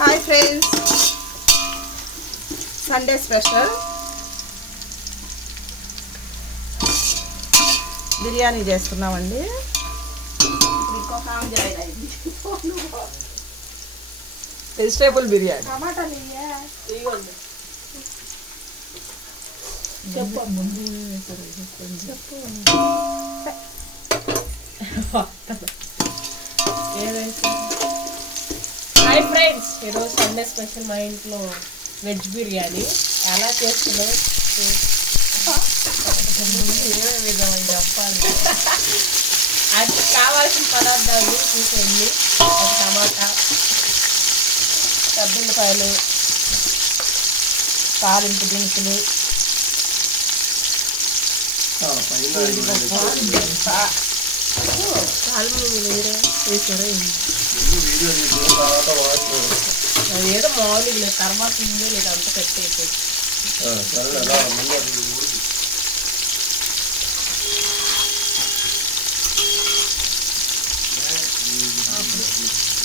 Hi friends, Sunday special biryani చేస్తున్నామండి. ఇంకొక ఆమె జాయిన్ అయింది. వెజిటేబుల్ బిర్యానీ. టమాటాలు ఇవ్వండి. చెప్పు ముందు చెప్పు. హాయ్ ఫ్రెండ్స్, ఈరోజు సండే స్పెషల్ మా ఇంట్లో వెజ్ బిర్యానీ ఎలా చేస్తున్నాం చెప్పాలి. అది కావాల్సిన పదార్థాలు చూసేయండి. ఒక టమాటా, ఉల్లిపాయలు, తాలింపు దినుసులు, ఏదో మామూలు తర్వాత ఉందో లేదా అంత కట్టి అయిపోయింది.